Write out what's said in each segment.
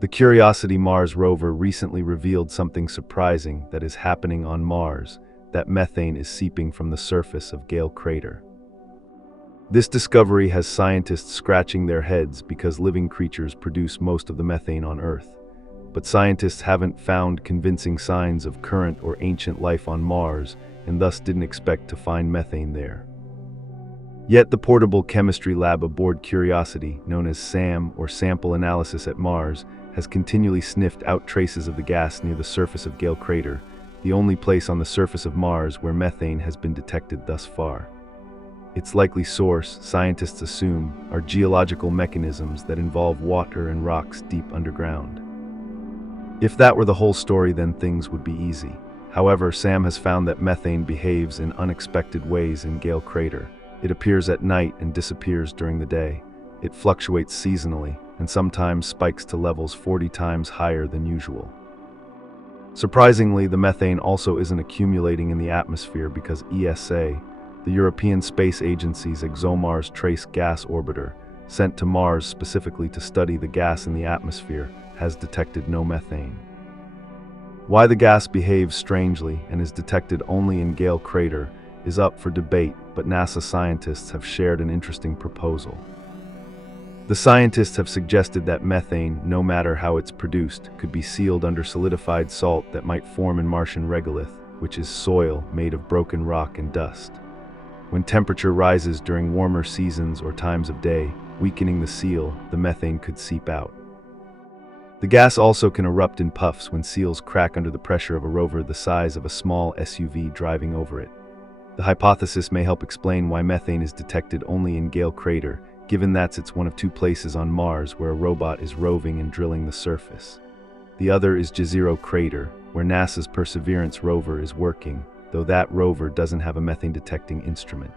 The Curiosity Mars rover recently revealed something surprising that is happening on Mars, that methane is seeping from the surface of Gale Crater. This discovery has scientists scratching their heads because living creatures produce most of the methane on Earth. But scientists haven't found convincing signs of current or ancient life on Mars, and thus didn't expect to find methane there. Yet the portable chemistry lab aboard Curiosity, known as SAM or Sample Analysis at Mars, has continually sniffed out traces of the gas near the surface of Gale Crater, the only place on the surface of Mars where methane has been detected thus far. Its likely source, scientists assume, are geological mechanisms that involve water and rocks deep underground. If that were the whole story, then things would be easy. However, Sam has found that methane behaves in unexpected ways in Gale Crater. It appears at night and disappears during the day. It fluctuates seasonally, and sometimes spikes to levels 40 times higher than usual. Surprisingly, the methane also isn't accumulating in the atmosphere because ESA, the European Space Agency's ExoMars Trace Gas Orbiter, sent to Mars specifically to study the gas in the atmosphere, has detected no methane. Why the gas behaves strangely and is detected only in Gale Crater is up for debate, but NASA scientists have shared an interesting proposal. The scientists have suggested that methane, no matter how it's produced, could be sealed under solidified salt that might form in Martian regolith, which is soil made of broken rock and dust. When temperature rises during warmer seasons or times of day, weakening the seal, the methane could seep out. The gas also can erupt in puffs when seals crack under the pressure of a rover the size of a small SUV driving over it. The hypothesis may help explain why methane is detected only in Gale Crater, given that it's one of two places on Mars where a robot is roving and drilling the surface. The other is Jezero Crater, where NASA's Perseverance rover is working, though that rover doesn't have a methane-detecting instrument.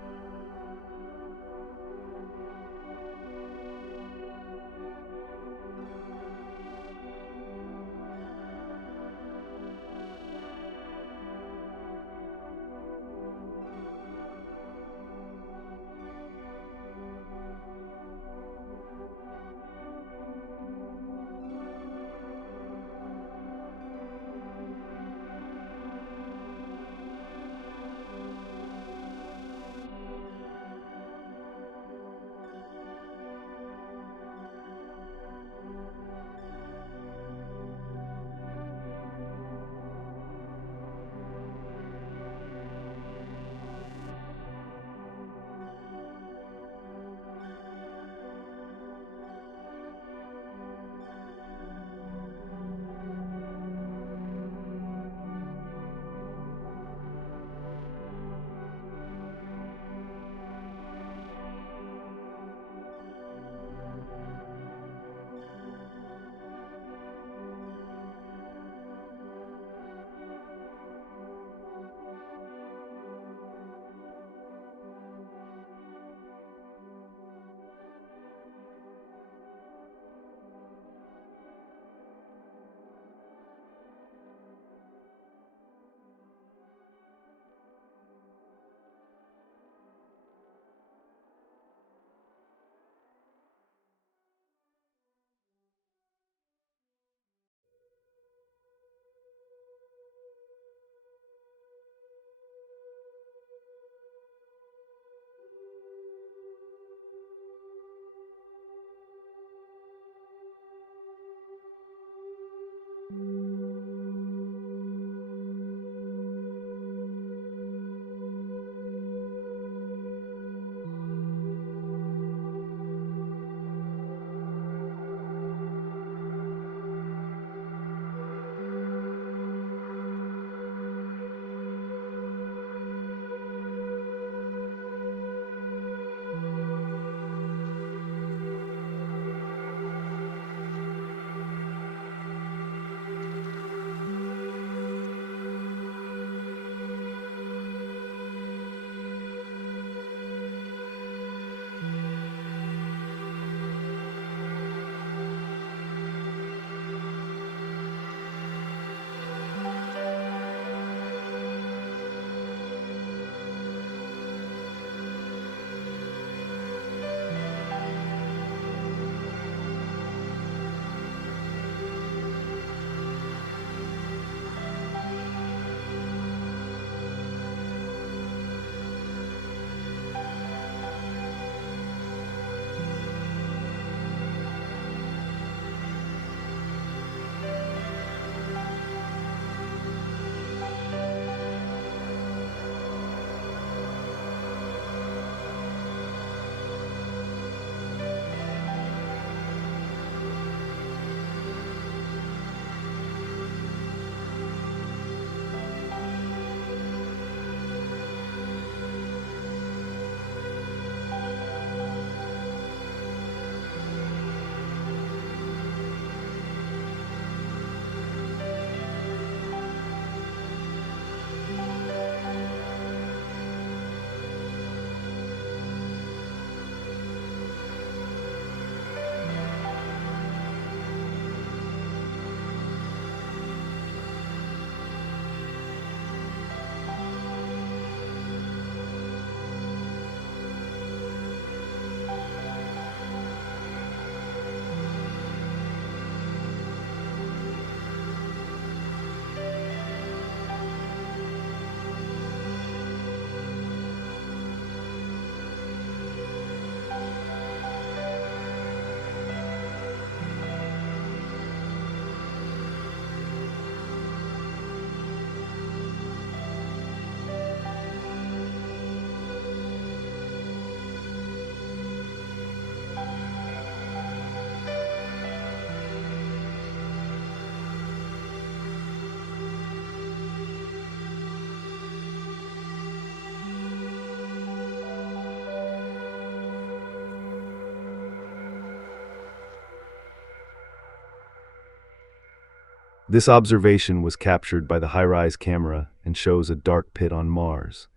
This observation was captured by the HiRISE camera and shows a dark pit on Mars.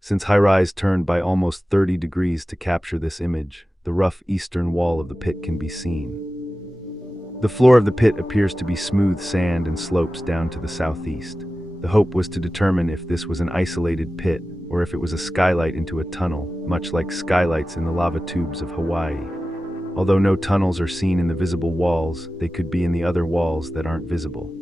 Since HiRISE turned by almost 30 degrees to capture this image, the rough eastern wall of the pit can be seen. The floor of the pit appears to be smooth sand and slopes down to the southeast. The hope was to determine if this was an isolated pit or if it was a skylight into a tunnel, much like skylights in the lava tubes of Hawaii. Although no tunnels are seen in the visible walls, they could be in the other walls that aren't visible.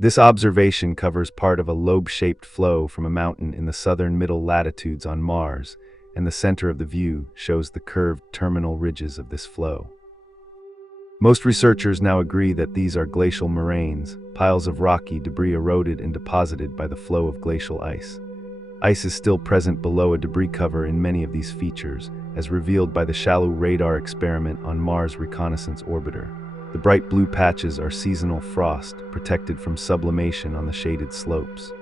This observation covers part of a lobe-shaped flow from a mountain in the southern middle latitudes on Mars, and the center of the view shows the curved terminal ridges of this flow. Most researchers now agree that these are glacial moraines, piles of rocky debris eroded and deposited by the flow of glacial ice. Ice is still present below a debris cover in many of these features, as revealed by the shallow radar experiment on Mars Reconnaissance Orbiter. The bright blue patches are seasonal frost, protected from sublimation on the shaded slopes.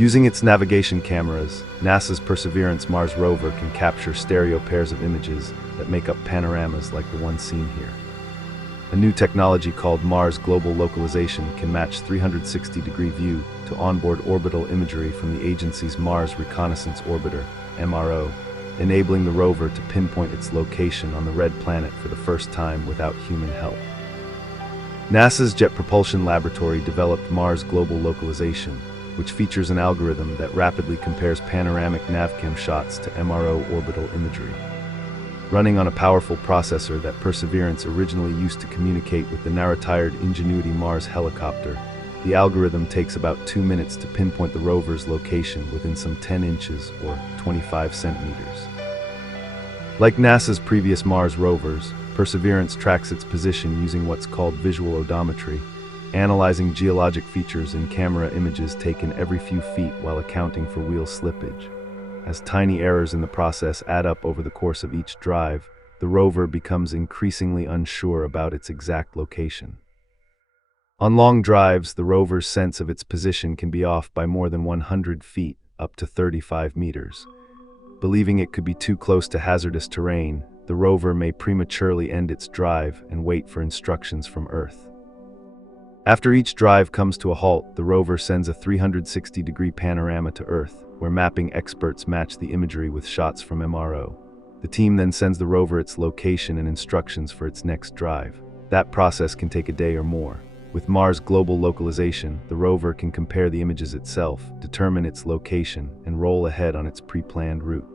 Using its navigation cameras, NASA's Perseverance Mars rover can capture stereo pairs of images that make up panoramas like the one seen here. A new technology called Mars Global Localization can match 360-degree view to onboard orbital imagery from the agency's Mars Reconnaissance Orbiter, MRO, enabling the rover to pinpoint its location on the red planet for the first time without human help. NASA's Jet Propulsion Laboratory developed Mars Global Localization, which features an algorithm that rapidly compares panoramic navcam shots to MRO orbital imagery. Running on a powerful processor that Perseverance originally used to communicate with the narrow-tired Ingenuity Mars helicopter, the algorithm takes about 2 minutes to pinpoint the rover's location within some 10 inches or 25 centimeters. Like NASA's previous Mars rovers, Perseverance tracks its position using what's called visual odometry, analyzing geologic features in camera images taken every few feet while accounting for wheel slippage. As tiny errors in the process add up over the course of each drive, the rover becomes increasingly unsure about its exact location. On long drives, the rover's sense of its position can be off by more than 100 feet, up to 35 meters. Believing it could be too close to hazardous terrain, the rover may prematurely end its drive and wait for instructions from Earth. After each drive comes to a halt, the rover sends a 360-degree panorama to Earth, where mapping experts match the imagery with shots from MRO. The team then sends the rover its location and instructions for its next drive. That process can take a day or more. With Mars Global Localization, the rover can compare the images itself, determine its location, and roll ahead on its pre-planned route.